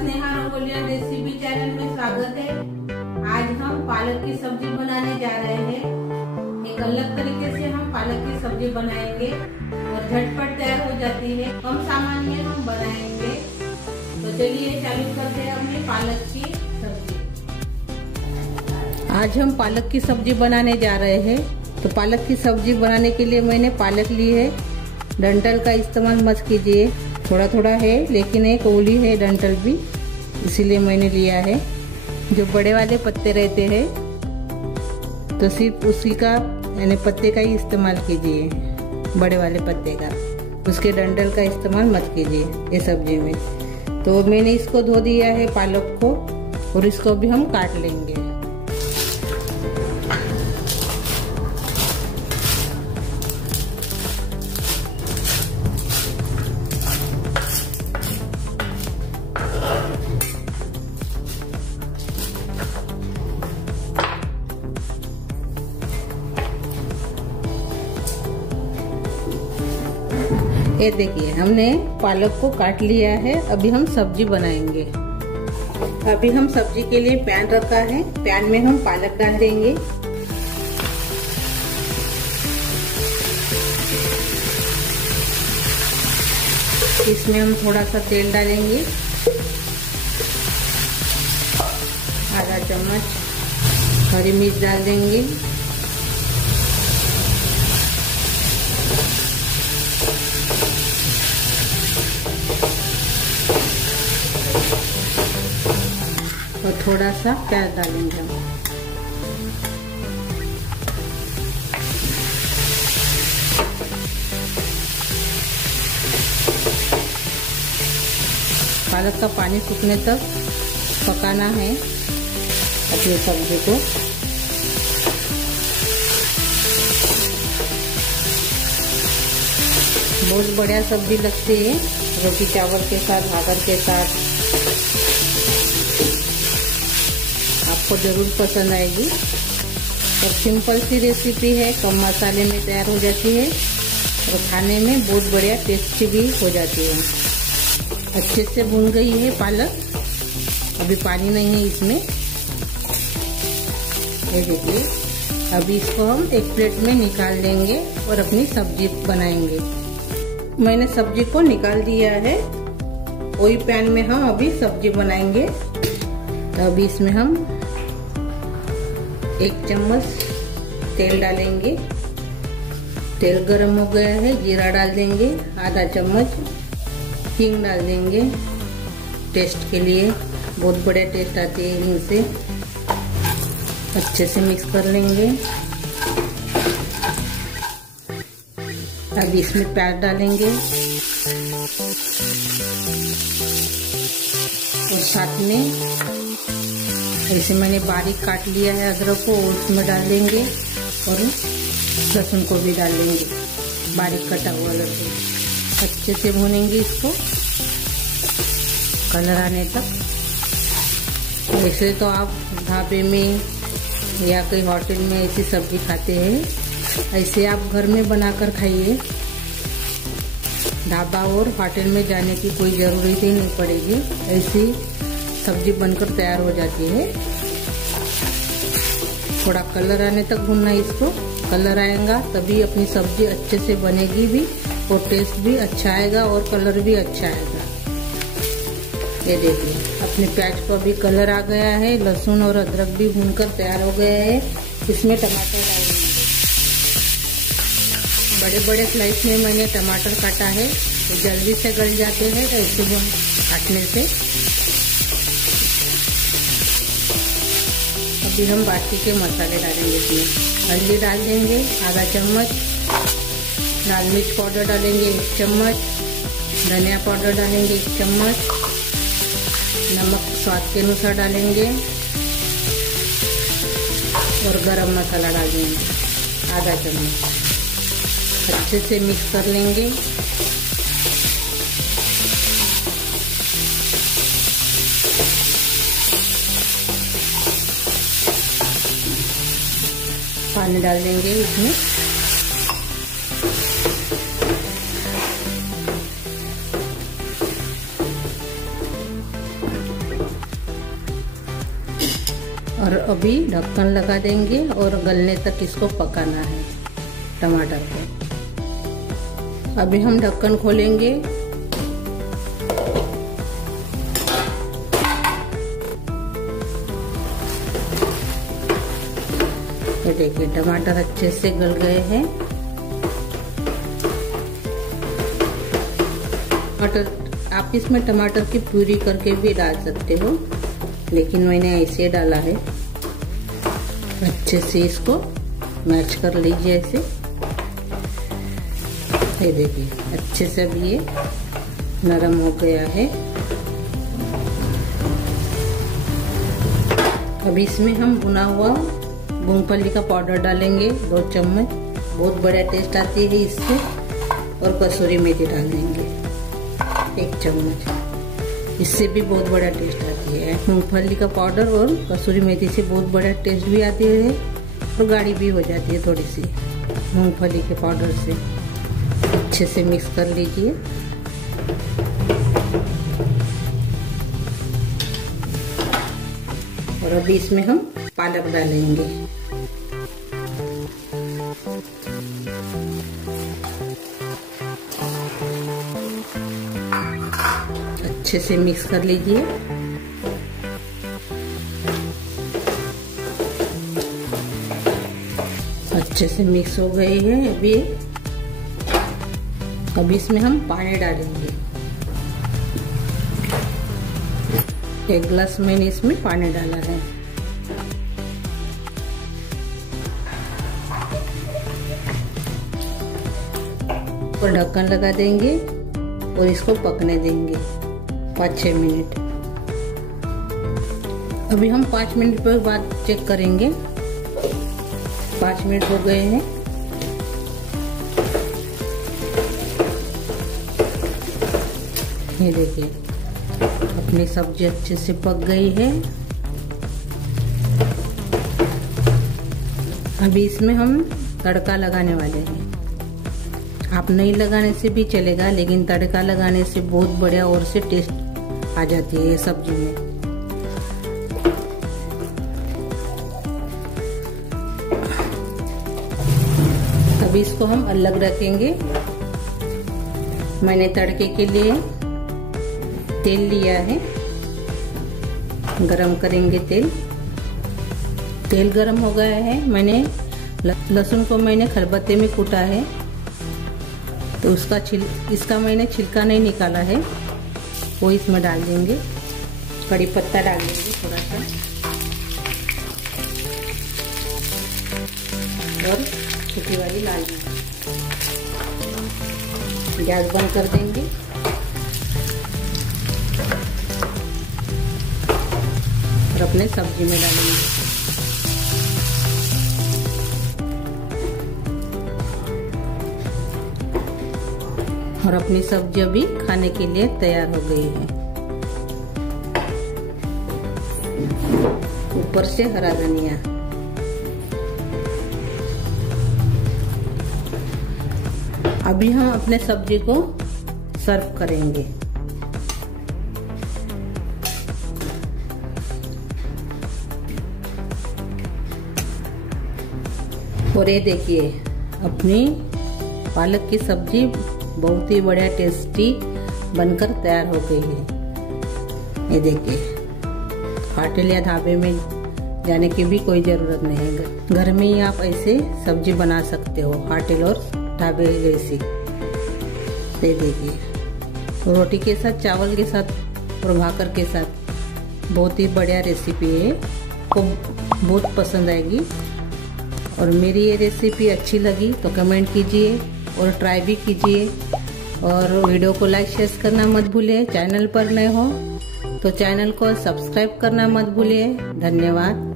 Sneha रंगोलिया recipe channel में स्वागत है। आज हम पालक की सब्जी बनाने जा रहे हैं। एक अलग तरीके से हम पालक की सब्जी बनाएंगे और झटपट तैयार हो जाती है। कम सामान में हम बनाएंगे। तो चलिए चालू करते हैं अपनी पालक की सब्जी। आज हम पालक की सब्जी बनाने जा रहे हैं। तो पालक की सब्जी बनाने के लिए मैंने पालक ली है। डंठल का इस्तेमाल मत कीजिए, थोड़ा थोड़ा है लेकिन एक ओली है डंठल भी, इसीलिए मैंने लिया है। जो बड़े वाले पत्ते रहते हैं तो सिर्फ उसी का यानी पत्ते का ही इस्तेमाल कीजिए, बड़े वाले पत्ते का, उसके डंठल का इस्तेमाल मत कीजिए ये सब्जी में। तो मैंने इसको धो दिया है पालक को, और इसको भी हम काट लेंगे। ये देखिए हमने पालक को काट लिया है। अभी हम सब्जी बनाएंगे। अभी हम सब्जी के लिए पैन रखा है। पैन में हम पालक डाल देंगे। इसमें हम थोड़ा सा तेल डालेंगे, आधा चम्मच हरी मिर्च डाल देंगे, और थोड़ा सा प्याज डालेंगे हम। पालक का पानी सूखने तक पकाना है अपनी सब्जी को। बहुत बढ़िया सब्जी लगती है रोटी चावल के साथ, भाकर के साथ। आपको जरूर पसंद आएगी। और सिंपल सी रेसिपी है, कम मसाले में तैयार हो जाती है और खाने में बहुत बढ़िया टेस्टी भी हो जाती है। अच्छे से भून गई है पालक, अभी पानी नहीं है इसमें। ये देखिए, अभी इसको हम एक प्लेट में निकाल लेंगे और अपनी सब्जी बनाएंगे। मैंने सब्जी को निकाल दिया है। वही पैन में हम अभी सब्जी बनाएंगे। तो अभी इसमें हम 1 चम्मच तेल डालेंगे। तेल गरम हो गया है, जीरा डाल देंगे, आधा चम्मच हींग डाल देंगे। टेस्ट के लिए बहुत बढ़िया टेस्ट आती है हींग से। अच्छे से मिक्स कर लेंगे। अब इसमें प्याज डालेंगे और साथ में ऐसे मैंने बारीक काट लिया है अदरक को, उसमें डाल देंगे और लहसुन को भी डाल देंगे, बारीक कटा हुआ लहसुन। अच्छे से भूनेंगे इसको कलर आने तक। वैसे तो आप ढाबे में या कोई होटल में ऐसी सब्जी खाते हैं, ऐसे आप घर में बनाकर खाइए। ढाबा और होटल में जाने की कोई जरूरत ही नहीं पड़ेगी। ऐसी सब्जी बनकर तैयार हो जाती है। थोड़ा कलर आने तक भूनना इसको। कलर आएगा तभी अपनी सब्जी अच्छे से बनेगी भी, और टेस्ट भी अच्छा आएगा और कलर भी अच्छा आएगा। ये देखिए, अपने प्याज का भी कलर आ गया है, लहसुन और अदरक भी भूनकर तैयार हो गया है। इसमें टमाटर डालेंगे। बड़े बड़े स्लाइस में मैंने टमाटर काटा है, तो जल्दी से गल जाते हैं ऐसे काटने से। अभी हम बाकी के मसाले डालेंगे। इसमें हल्दी डाल देंगे आधा चम्मच, लाल मिर्च पाउडर डालेंगे 1 चम्मच, धनिया पाउडर डालेंगे 1 चम्मच, नमक स्वाद के अनुसार डालेंगे और गरम मसाला डाल देंगे आधा चम्मच। अच्छे से मिक्स कर लेंगे। पानी डाल देंगे इसमें। और अभी ढक्कन लगा देंगे और गलने तक इसको पकाना है टमाटर को। अभी हम ढक्कन खोलेंगे। ये देखिए टमाटर अच्छे से गल गए हैं। टमाटर आप इसमें टमाटर की प्यूरी करके भी डाल सकते हो, लेकिन मैंने ऐसे डाला है। अच्छे से इसको मैच कर लीजिए ऐसे। ये देखिए अच्छे से अब ये नरम हो गया है। अभी इसमें हम भुना हुआ मूंगफली का पाउडर डालेंगे 2 चम्मच। बहुत बढ़िया टेस्ट आती है इससे। और कसूरी मेथी डाल देंगे 1 चम्मच। इससे भी बहुत बड़ा टेस्ट आती है। मूंगफली का पाउडर और कसूरी मेथी से बहुत बड़ा टेस्ट भी आती है और गाढ़ी भी हो जाती है थोड़ी सी मूंगफली के पाउडर से। अच्छे से मिक्स कर लीजिए। और अभी इसमें हम पालक डालेंगे। अच्छे से मिक्स कर लीजिए। अच्छे से मिक्स हो गई है। अभी इसमें हम पानी डालेंगे। 1 गिलास मैंने इसमें पानी डाला है। और ढक्कन लगा देंगे और इसको पकने देंगे 5-6 मिनट। अभी हम 5 मिनट पर बाद चेक करेंगे। 5 मिनट हो गए हैं। ये देखिए अपनी सब्जी अच्छे से पक गई है। अभी इसमें हम तड़का लगाने वाले हैं। आप नहीं लगाने से भी चलेगा, लेकिन तड़का लगाने से बहुत बढ़िया और से टेस्ट आ जाती है ये सब्जी में। अभी इसको हम अलग रखेंगे। मैंने तड़के के लिए तेल लिया है। गरम करेंगे तेल। तेल गरम हो गया है। मैंने लहसुन को मैंने खलबत्ते में कूटा है, तो इसका मैंने छिलका नहीं निकाला है, वो इसमें डाल देंगे। कड़ी पत्ता डाल देंगे थोड़ा सा और सूखी वाली लाल मिर्च। गैस बंद कर देंगे। और अपने सब्जी में डालेंगे। और अपनी सब्जी अभी खाने के लिए तैयार हो गई है। ऊपर से हरा धनिया। अभी हम अपने सब्जी को सर्व करेंगे। और ये देखिए अपनी पालक की सब्जी बहुत ही बढ़िया टेस्टी बनकर तैयार हो गई है। ये देखिए होटल या ढाबे में जाने की भी कोई ज़रूरत नहीं है। घर में ही आप ऐसे सब्जी बना सकते हो, होटल और ढाबे जैसी। ये देखिए रोटी के साथ, चावल के साथ और भाकर के साथ बहुत ही बढ़िया रेसिपी है। आपको बहुत पसंद आएगी। और मेरी ये रेसिपी अच्छी लगी तो कमेंट कीजिए और ट्राई भी कीजिए। और वीडियो को लाइक शेयर करना मत भूलिए। चैनल पर नए हो तो चैनल को सब्सक्राइब करना मत भूलिए। धन्यवाद।